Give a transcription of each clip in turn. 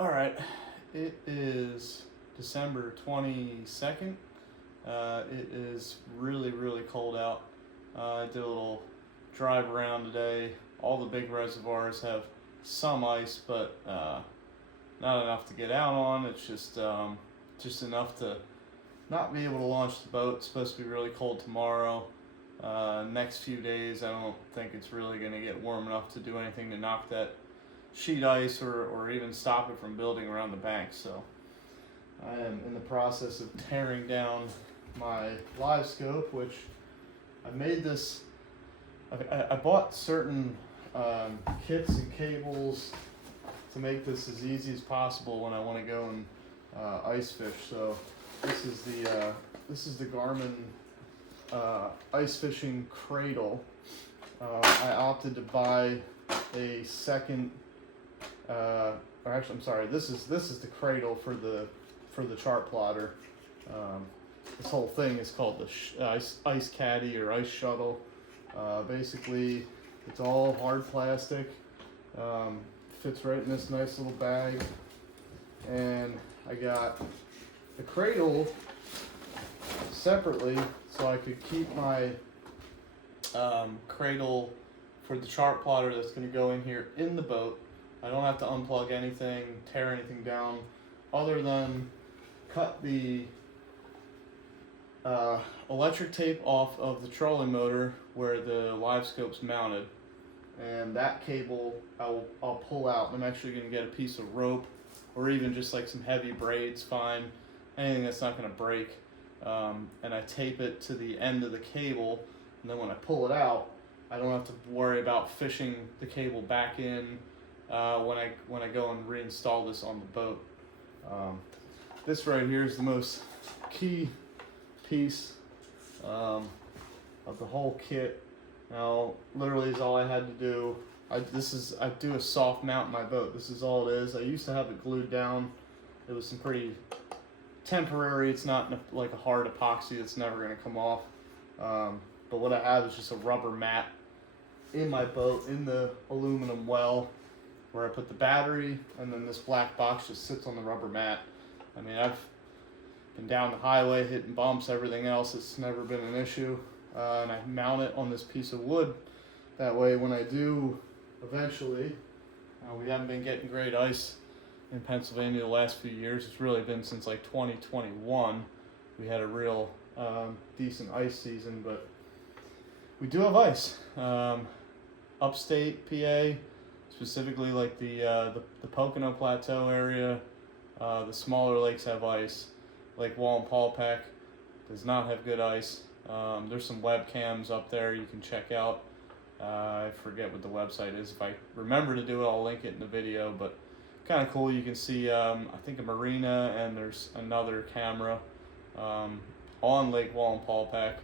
All right, it is December 22nd. It is really, really cold out. I did a little drive around today. All the big reservoirs have some ice, but not enough to get out on. It's just enough to not be able to launch the boat. It's supposed to be really cold tomorrow. Next few days, I don't think it's really going to get warm enough to do anything to knock that sheet ice or even stop it from building around the bank. So I am in the process of tearing down my Livescope, which I made this. I bought certain kits and cables to make this as easy as possible when I want to go and ice fish. So this is the Garmin ice fishing cradle. I opted to buy a second. Or actually, I'm sorry. This is the cradle for the chart plotter. This whole thing is called the ice caddy or ice shuttle. Basically, it's all hard plastic. Fits right in this nice little bag, and I got the cradle separately so I could keep my cradle for the chart plotter that's going to go in here in the boat. I don't have to unplug anything, tear anything down, other than cut the electric tape off of the trolling motor where the Livescope's mounted. And that cable I'll pull out. I'm actually going to get a piece of rope or even just like some heavy braids, fine, anything that's not going to break. And I tape it to the end of the cable, and then when I pull it out, I don't have to worry about fishing the cable back in when I go and reinstall this on the boat. This right here is the most key piece of the whole kit. Now, literally is all I had to do. I do a soft mount in my boat. This is all it is. I used to have it glued down. It was some pretty temporary. It's not like a hard epoxy that's never going to come off. But what I have is just a rubber mat in my boat, in the aluminum well, where I put the battery, and then this black box just sits on the rubber mat. I mean, I've been down the highway, hitting bumps, everything else. It's never been an issue. And I mount it on this piece of wood. That way, when I do eventually, we haven't been getting great ice in Pennsylvania the last few years. It's really been since like 2021. We had a real decent ice season, but we do have ice. Upstate PA, specifically like the Pocono Plateau area, the smaller lakes have ice. Lake Wallenpaupack does not have good ice. There's some webcams up there you can check out. I forget what the website is. If I remember to do it, I'll link it in the video, but kind of cool. You can see, I think, a marina, and there's another camera on Lake Wallenpaupack.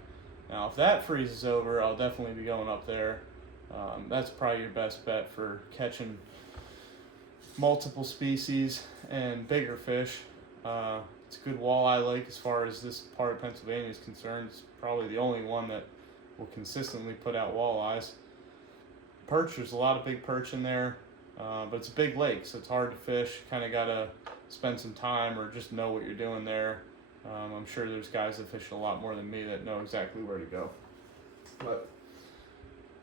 Now, if that freezes over, I'll definitely be going up there. That's probably your best bet for catching multiple species and bigger fish. It's a good walleye lake as far as this part of Pennsylvania is concerned. It's probably the only one that will consistently put out walleyes. Perch, there's a lot of big perch in there, but it's a big lake, so it's hard to fish. Kind of got to spend some time or just know what you're doing there. I'm sure there's guys that fish a lot more than me that know exactly where to go. But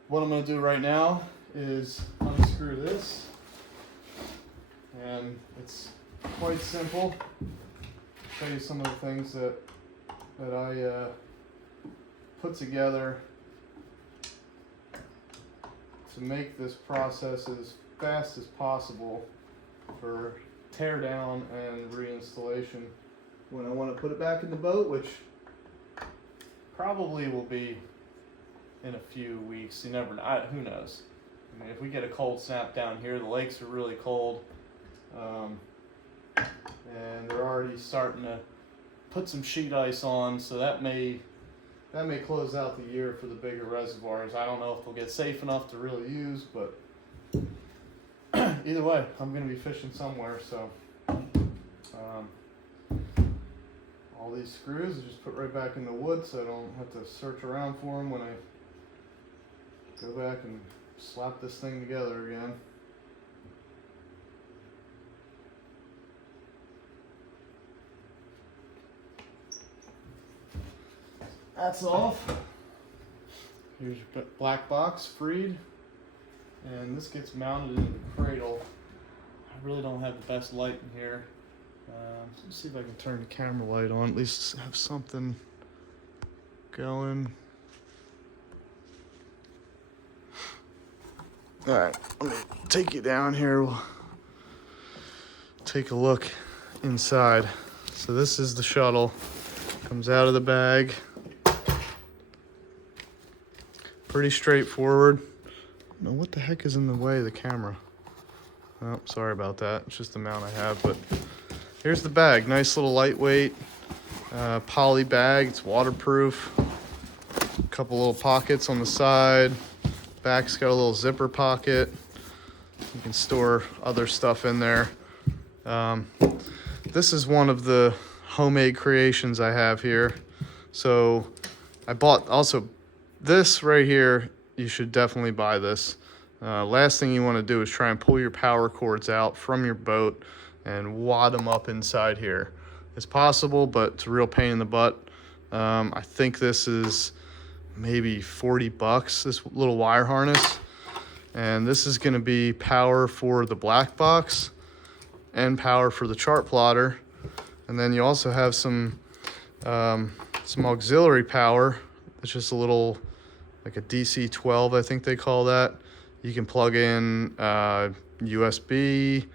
what I'm going to do right now is unscrew this, and it's quite simple. I'll show you some of the things that I put together to make this process as fast as possible for teardown and reinstallation when I want to put it back in the boat, which probably will be in a few weeks. You never know. Who knows? I mean, if we get a cold snap down here, the lakes are really cold, and they're already starting to put some sheet ice on, so that may close out the year for the bigger reservoirs. I don't know if they'll get safe enough to really use, but either way, I'm going to be fishing somewhere, so all these screws I just put right back in the wood so I don't have to search around for them when I go back and slap this thing together again. that's off. Here's your black box freed, and this gets mounted into the cradle. I really don't have the best light in here. Let's see if I can turn the camera light on, at least have something going. All right, let me take you down here. We'll take a look inside. So this is the shuttle. Comes out of the bag. Pretty straightforward. Now, what the heck is in the way of the camera? Oh, sorry about that. It's just the mount I have, but here's the bag. Nice little lightweight poly bag. It's waterproof. A couple little pockets on the side. Back's got a little zipper pocket. You can store other stuff in there. This is one of the homemade creations I have here. So I bought also this right here. You should definitely buy this. Last thing you want to do is try and pull your power cords out from your boat and wad them up inside here. It's possible, but it's a real pain in the butt. I think this is maybe 40 bucks, this little wire harness. And this is going to be power for the black box and power for the chart plotter. And then you also have some auxiliary power. It's just a little, like a DC 12, I think they call that. You can plug in USB.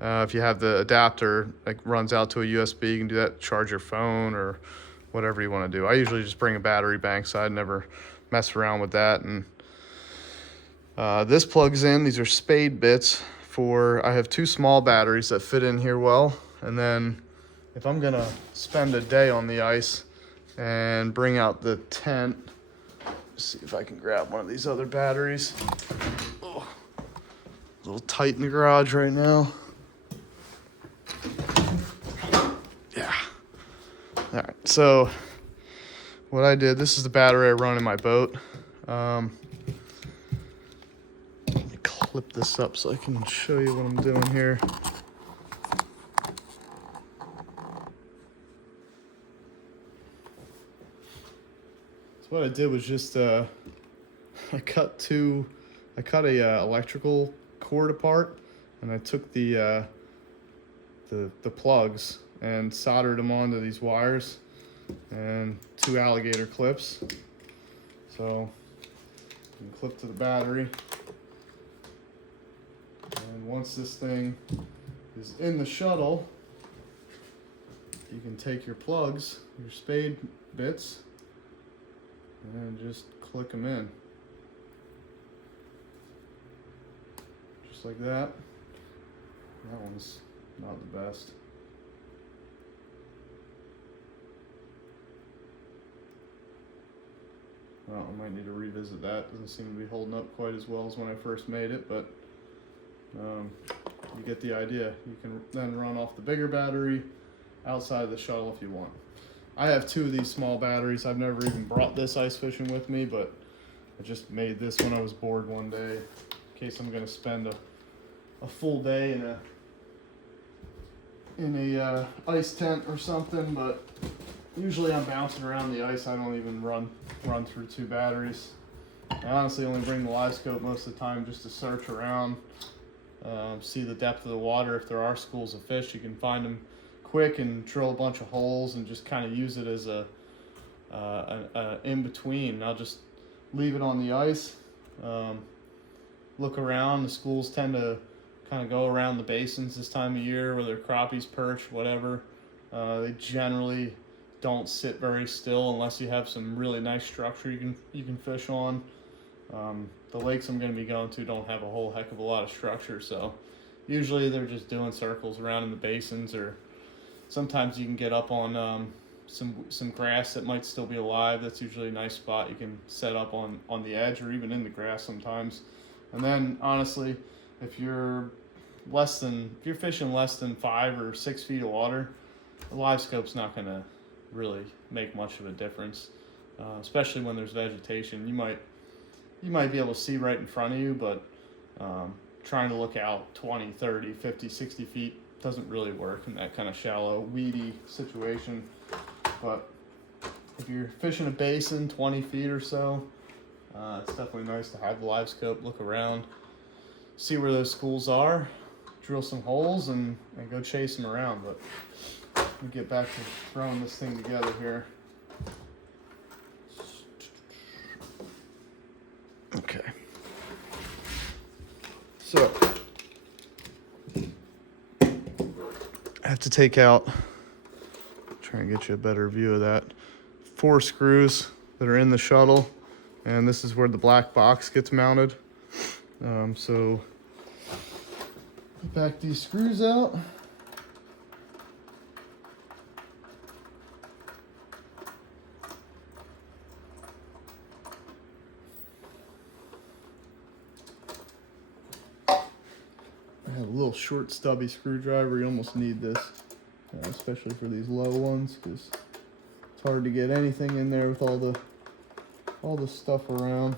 If you have the adapter, like runs out to a USB, you can do that, charge your phone or whatever you want to do. I usually just bring a battery bank, so I never mess around with that. And this plugs in. These are spade bits for, I have two small batteries that fit in here well. And then if I'm gonna spend a day on the ice and bring out the tent, see if I can grab one of these other batteries. Oh, a little tight in the garage right now. Yeah. All right, so what I did, this is the battery I run in my boat. Let me clip this up so I can show you what I'm doing here. So what I did was just I cut a electrical cord apart, and I took the plugs and soldered them onto these wires and two alligator clips. So you can clip to the battery, and once this thing is in the shuttle, you can take your plugs, your spade bits, and just click them in. Just like that. That one's not the best. Well, I might need to revisit that. Doesn't seem to be holding up quite as well as when I first made it, but you get the idea. You can then run off the bigger battery outside of the shuttle if you want. I have two of these small batteries. I've never even brought this ice fishing with me, but I just made this when I was bored one day in case I'm going to spend a full day in a ice tent or something. But usually I'm bouncing around the ice. I don't even run through two batteries. I honestly only bring the Livescope most of the time just to search around, see the depth of the water. If there are schools of fish, you can find them quick and drill a bunch of holes and just kind of use it as a in between. I'll just leave it on the ice, look around. The schools tend to kind of go around the basins this time of year, whether crappies, perch, whatever. They generally don't sit very still unless you have some really nice structure you can fish on. The lakes I'm going to be going to don't have a whole heck of a lot of structure, so usually they're just doing circles around in the basins, or sometimes you can get up on some grass that might still be alive. That's usually a nice spot you can set up on the edge, or even in the grass sometimes. And then honestly, if you're fishing less than 5 or 6 feet of water, the Livescope's not going to really make much of a difference, especially when there's vegetation. You might be able to see right in front of you, but trying to look out 20, 30, 50, 60 feet doesn't really work in that kind of shallow, weedy situation. But if you're fishing a basin 20 feet or so, it's definitely nice to have the live scope, look around, see where those schools are, drill some holes, and go chase them around. But we'll get back to throwing this thing together here. Okay. So I have to take out, try and get you a better view of that, 4 screws that are in the shuttle, and this is where the black box gets mounted. So put back these screws out. I have a little short stubby screwdriver. You almost need this, especially for these low ones, because it's hard to get anything in there with all the stuff around.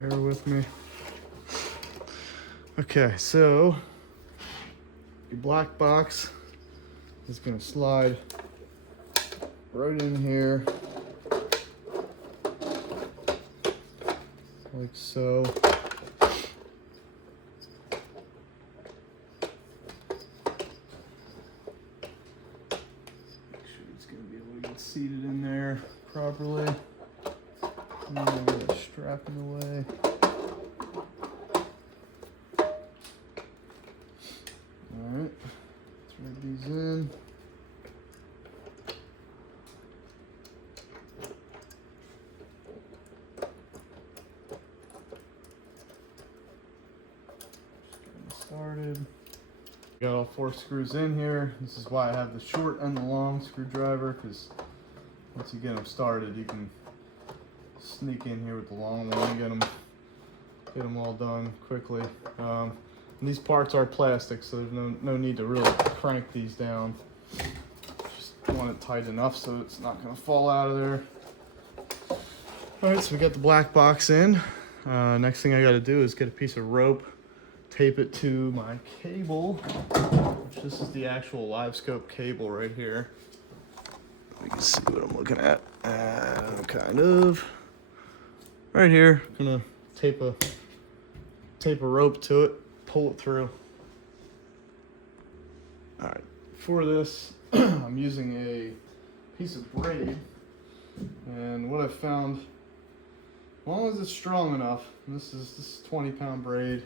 Bear with me. Okay, so your black box is going to slide right in here, like so. Make sure it's going to be able to get seated in there properly. And then I'm going to strap it away. Alright, thread these in. Started. Got all 4 screws in here. This is why I have the short and the long screwdriver, because once you get them started, you can sneak in here with the long one and get them all done quickly. And these parts are plastic, so there's no need to really crank these down. Just want it tight enough so it's not going to fall out of there. All right, so we got the black box in. Next thing I got to do is get a piece of rope, tape it to my cable, which this is the actual Livescope cable right here. You can see what I'm looking at. Kind of right here. I'm gonna tape a rope to it, pull it through. All right, for this, I'm using a piece of braid, and what I've found, as long as it's strong enough, and this is 20-pound braid.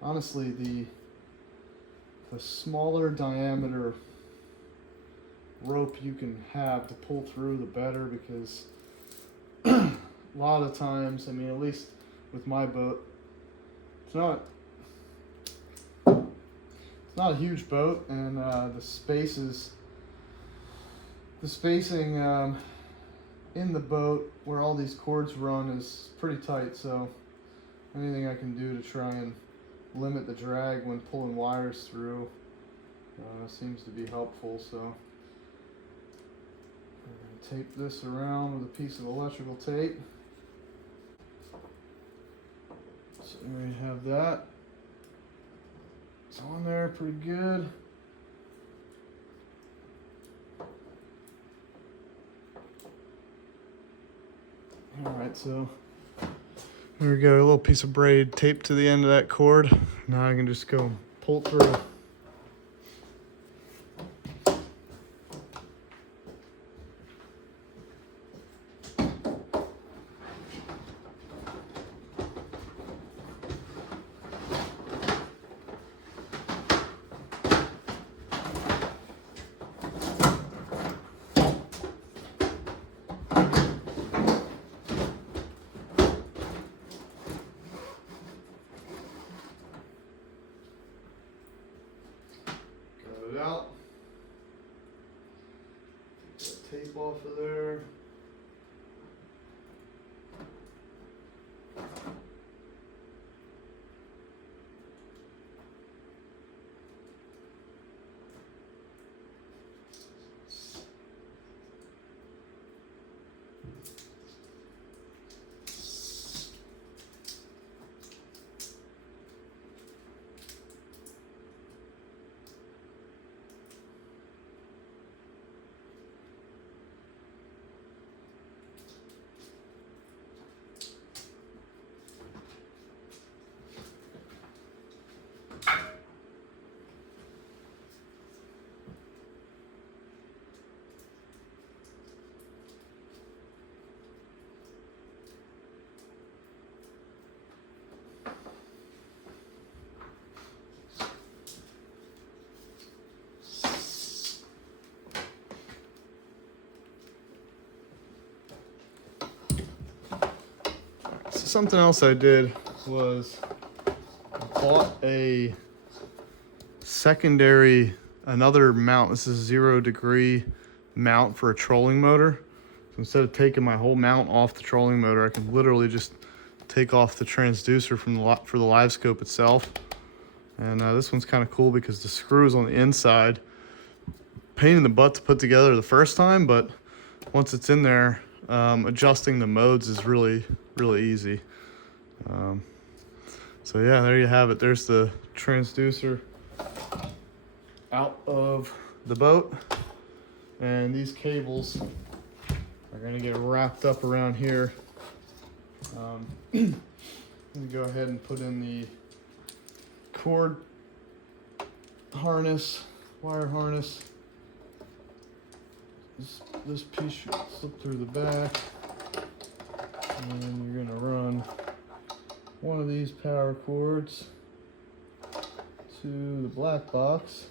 Honestly, the smaller diameter rope you can have to pull through, the better, because a lot of times, I mean, at least with my boat, it's not a huge boat, and the spacing in the boat where all these cords run is pretty tight. So anything I can do to try and limit the drag when pulling wires through seems to be helpful. So I'm going to tape this around with a piece of electrical tape. So we have that. It's on there pretty good. Alright, so there we go, a little piece of braid taped to the end of that cord. Now I can just go pull it through. Got it out. Take that tape off of there. something else I did was I bought a secondary, another mount. This is a 0-degree mount for a trolling motor. So instead of taking my whole mount off the trolling motor, I can literally just take off the transducer from for the Livescope itself. And this one's kind of cool because the screw is on the inside. Pain in the butt to put together the first time, but once it's in there, adjusting the modes is really easy. So yeah, there you have it. There's the transducer out of the boat, and these cables are going to get wrapped up around here. Let me go ahead and put in the cord harness, wire harness. This piece should slip through the back, and you're going to run one of these power cords to the black box.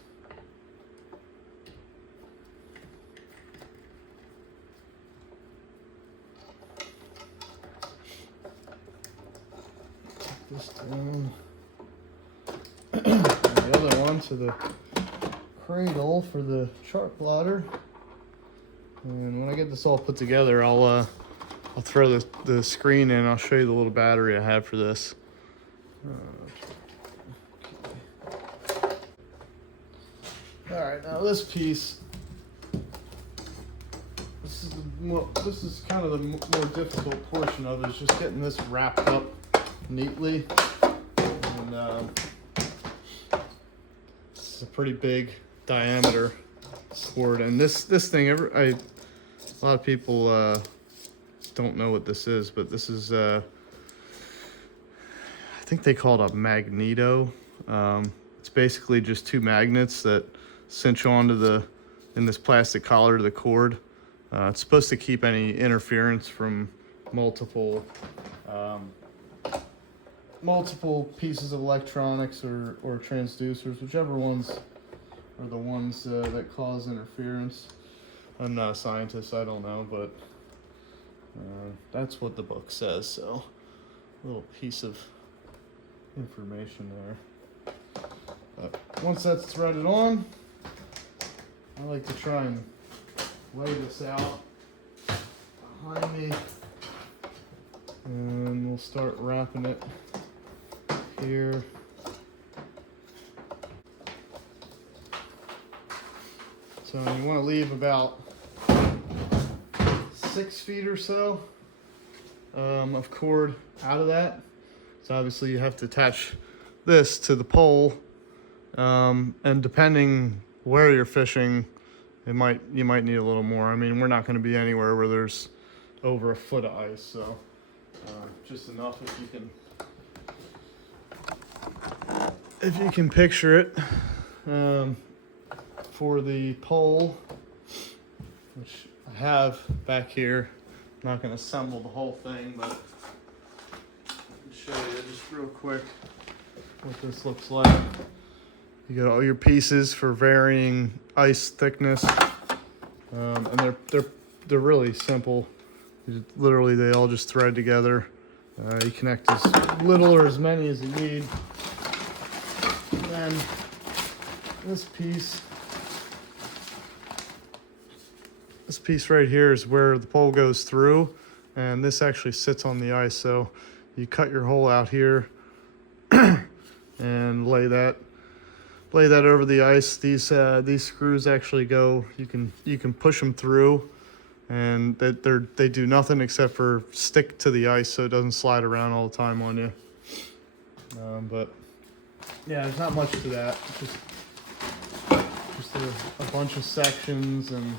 Take this down. And the other one to the cradle for the chart plotter. And when I get this all put together, I'll throw the screen in. I'll show you the little battery I have for this. Okay. All right, now this piece. This is kind of the more difficult portion of it. Is just getting this wrapped up neatly. And this is a pretty big diameter cord, and this thing, a lot of people don't know what this is, but this is I think they call it a magneto. It's basically just two magnets that cinch onto in this plastic collar to the cord. It's supposed to keep any interference from multiple pieces of electronics or transducers, whichever ones are the ones that cause interference. I'm not a scientist, I don't know, but that's what the book says, so a little piece of information there. But once that's threaded on, I like to try and lay this out behind me, and we'll start wrapping it here. So you want to leave about 6 feet or so of cord out of that. So obviously you have to attach this to the pole, and depending where you're fishing, you might need a little more. I mean, we're not going to be anywhere where there's over a foot of ice, so just enough if you can picture it. For the pole, which I have back here, I'm not going to assemble the whole thing, but I'll show you just real quick what this looks like. You got all your pieces for varying ice thickness, and they're really simple. Literally, they all just thread together. You connect as little or as many as you need. And then this piece right here is where the pole goes through, and this actually sits on the ice. So you cut your hole out here and lay that over the ice. These screws actually go. You can push them through, and they do nothing except for stick to the ice, so it doesn't slide around all the time on you. But yeah, there's not much to that. Just a bunch of sections and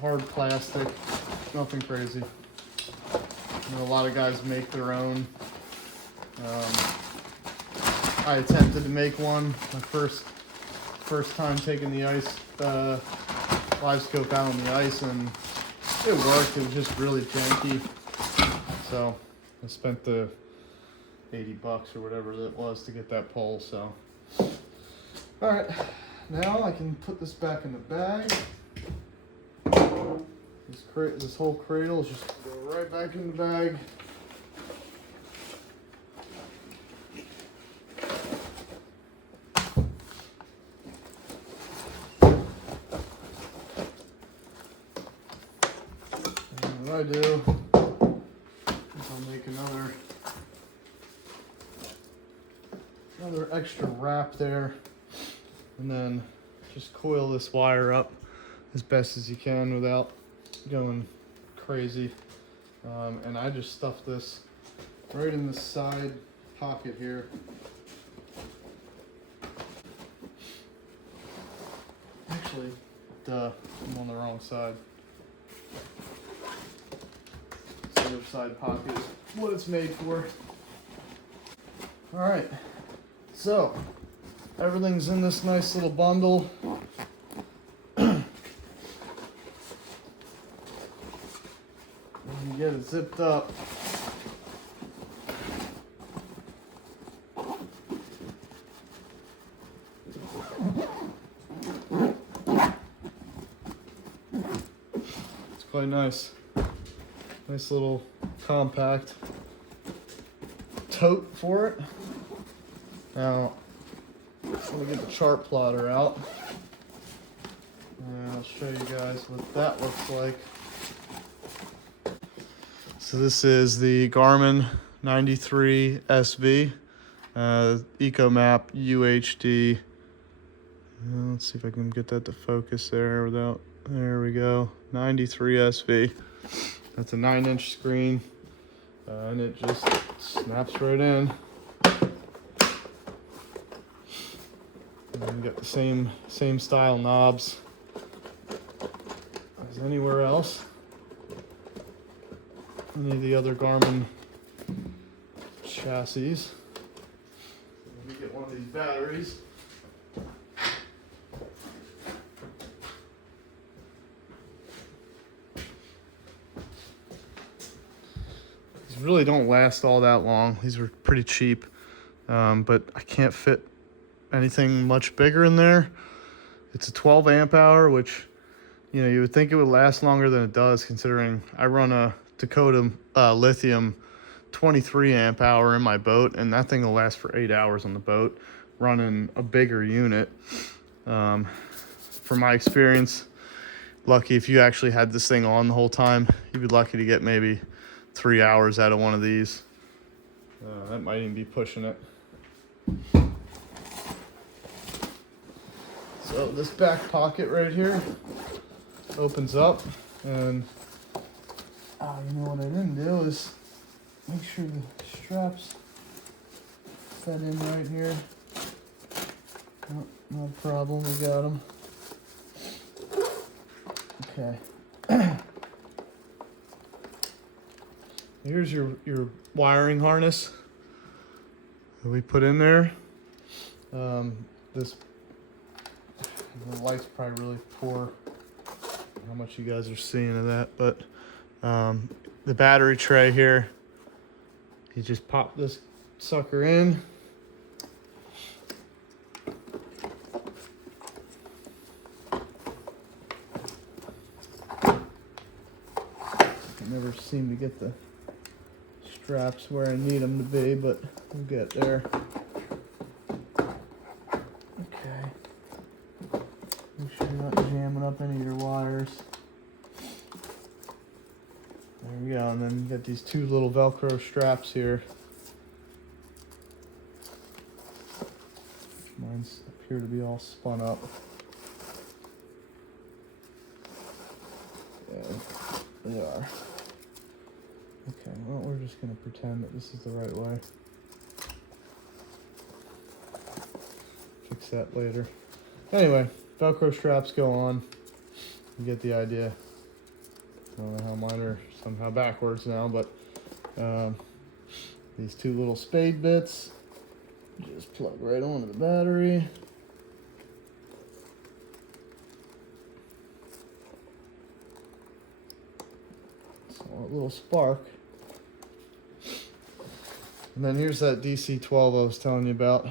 hard plastic, nothing crazy. You know, a lot of guys make their own. I attempted to make one my first time taking the ice Livescope out on the ice, and it worked. It was just really janky, so I spent the $80 or whatever that was to get that pole. So all right, now I can put this back in the bag. This whole cradle is just gonna go right back in the bag. And what I do is I'll make another extra wrap there, and then just coil this wire up as best as you can without going crazy. And I just stuff this right in the side pocket here. Actually, duh, I'm on the wrong side. This other side pocket is what it's made for. All right, so everything's in this nice little bundle. Get it zipped up. It's quite nice. Nice little compact tote for it. Now, let me get the chart plotter out. And I'll show you guys what that looks like. So this is the Garmin 93 SV, EcoMap UHD. Let's see if I can get that to focus there without, there we go, 93 SV. That's a 9-inch screen, and it just snaps right in. And you got the same style knobs as anywhere else. Any of the other Garmin chassis. Let me get one of these batteries. These really don't last all that long. These were pretty cheap, but I can't fit anything much bigger in there. It's a 12 amp hour, which, you know, you would think it would last longer than it does, considering I run a Dakota lithium 23 amp hour in my boat, and that thing will last for 8 hours on the boat running a bigger unit. From my experience, lucky if you actually had this thing on the whole time, you'd be lucky to get maybe 3 hours out of one of these. That might even be pushing it. So this back pocket right here opens up, and you know what I didn't do is make sure the straps fit in right here. Oh, no problem, we got them. Okay. Here's your wiring harness that we put in there. The light's probably really poor. How much you guys are seeing of that, but the battery tray here, you just pop this sucker in. I never seem to get the straps where I need them to be, but we'll get there. Okay. Make sure you're not jamming up any of your wires. There we go, and then you got these two little Velcro straps here. Mine's appear to be all spun up. Yeah, they are. Okay, well, we're just going to pretend that this is the right way. Fix that later. Anyway, Velcro straps go on. You get the idea. I don't know how mine are somehow backwards now, but these two little spade bits just plug right onto the battery. So a little spark. And then here's that DC-12 I was telling you about,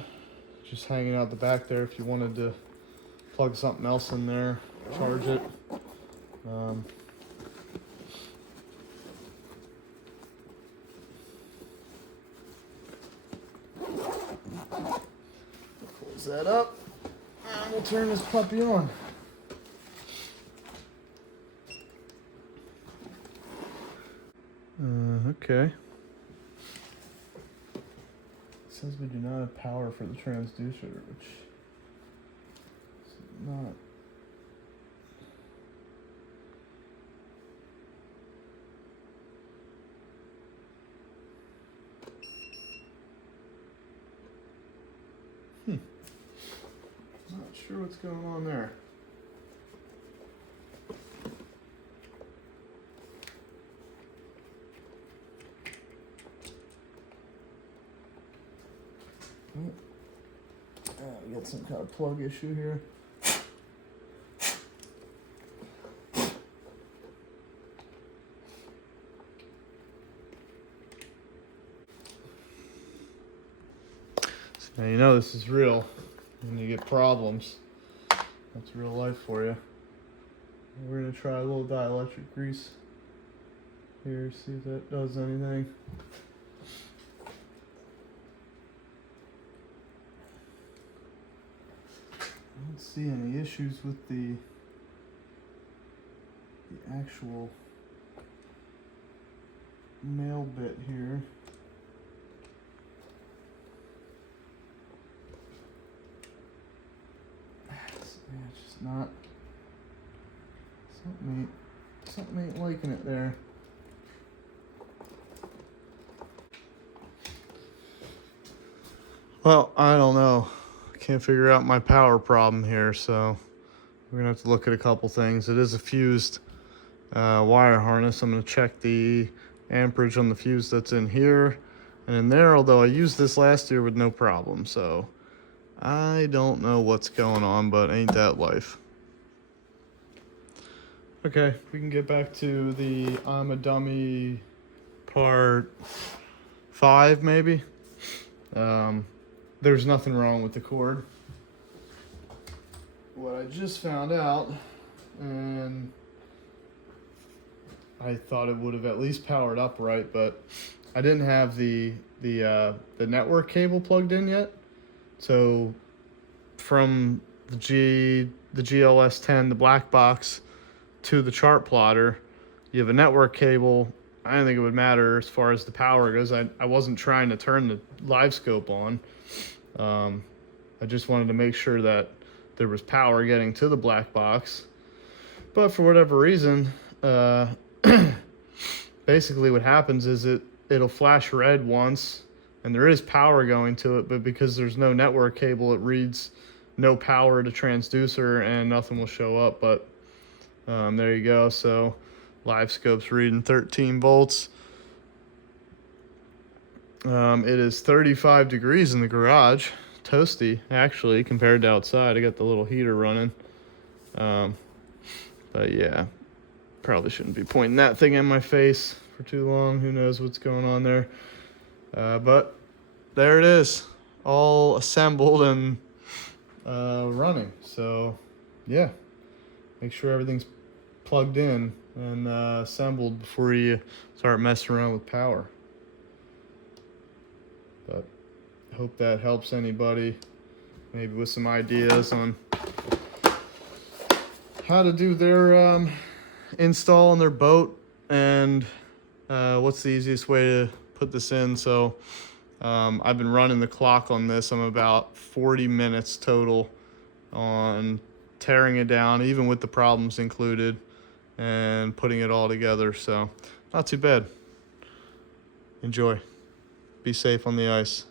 just hanging out the back there if you wanted to plug something else in there, charge it. close that up, and we'll turn this puppy on. Okay. It says we do not have power for the transducer, which is not. Not sure what's going on there. We got some kind of plug issue here. So now you know this is real. When you get problems, that's real life for you. We're gonna try a little dielectric grease here, see if that does anything. I don't see any issues with the actual nail bit here. Yeah, it's just not. Something ain't liking it there. Well, I don't know. Can't figure out my power problem here, so we're gonna have to look at a couple things. It is a fused wire harness. I'm gonna check the amperage on the fuse that's in here and in there, although I used this last year with no problem, so I don't know what's going on, but ain't that life. Okay, we can get back to the I'm a Dummy part 5 maybe. There's nothing wrong with the cord. What I just found out, and I thought it would have at least powered up right, but I didn't have the network cable plugged in yet. So from the GLS10, the black box, to the chart plotter, you have a network cable. I didn't think it would matter as far as the power goes. I wasn't trying to turn the Livescope on. I just wanted to make sure that there was power getting to the black box. But for whatever reason, basically what happens is it'll flash red once, and there is power going to it, but because there's no network cable, it reads no power to transducer and nothing will show up. But there you go. So Livescope's reading 13 volts. It is 35 degrees in the garage. Toasty, actually, compared to outside. I got the little heater running. But yeah, probably shouldn't be pointing that thing in my face for too long. Who knows what's going on there. But there it is, all assembled and running. So yeah, make sure everything's plugged in and assembled before you start messing around with power. But I hope that helps anybody, maybe with some ideas on how to do their install on their boat and what's the easiest way to put this in. So I've been running the clock on this. I'm about 40 minutes total on tearing it down, even with the problems included, and putting it all together. So not too bad. Enjoy. Be safe on the ice.